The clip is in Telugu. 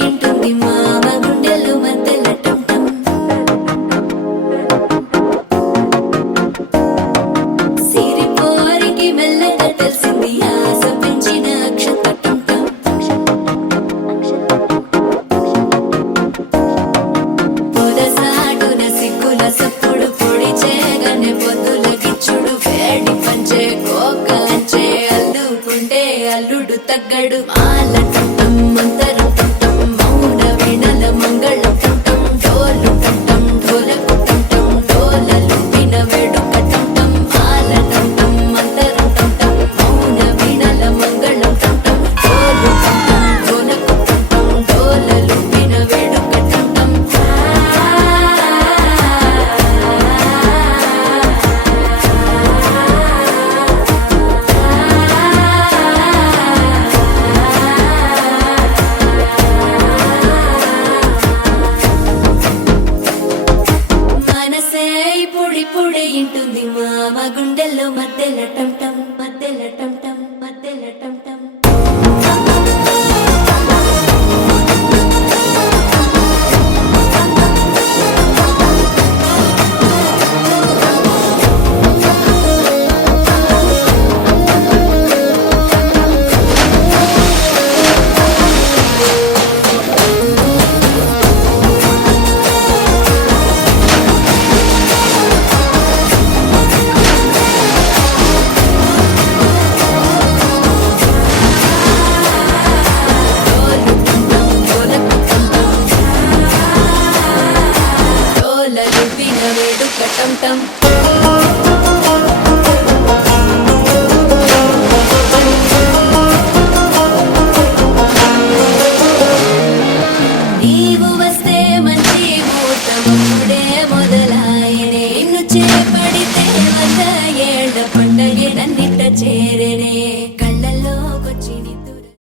ఇంటుంది మామ గుండెల్లో మధ్యల టం టం. సిరిపోరికి మెల్లగా తెలిసింది ఆశ పెంచిన అక్షత టం టం. పొదసాటున సిగ్గుల సప్పుడు పొడి చేయగానే పొద్దుల గిచ్చుడు వేడి పంచే కోక అంచే అల్లుకుంటే అల్లుడు తగ్గడు మాల టం మంతరం టం మౌన వీణల మంగళం టం డోలు టం ఢోలకు టం డోలలు విన వేడుక టం మాల టం మంతరం టం మౌన వీణల మంగళం టం డోలు టం ఢోలకు టం డోలలు విన వేడుక టం. మనసే ఇప్పుడిప్పుడే ఇంటుంది మామ గుండెల్లో మధ్యల టం టం మధ్యల టం టం మధ్యల టం టం. డోలలు విన వేడుక టం టం. నీవు వస్తే మంచి ముహూర్తమప్పుడే మొదలాయనే నిన్ను చేపడితే 100 ఏళ్ల పండగ నన్నిట్ట చే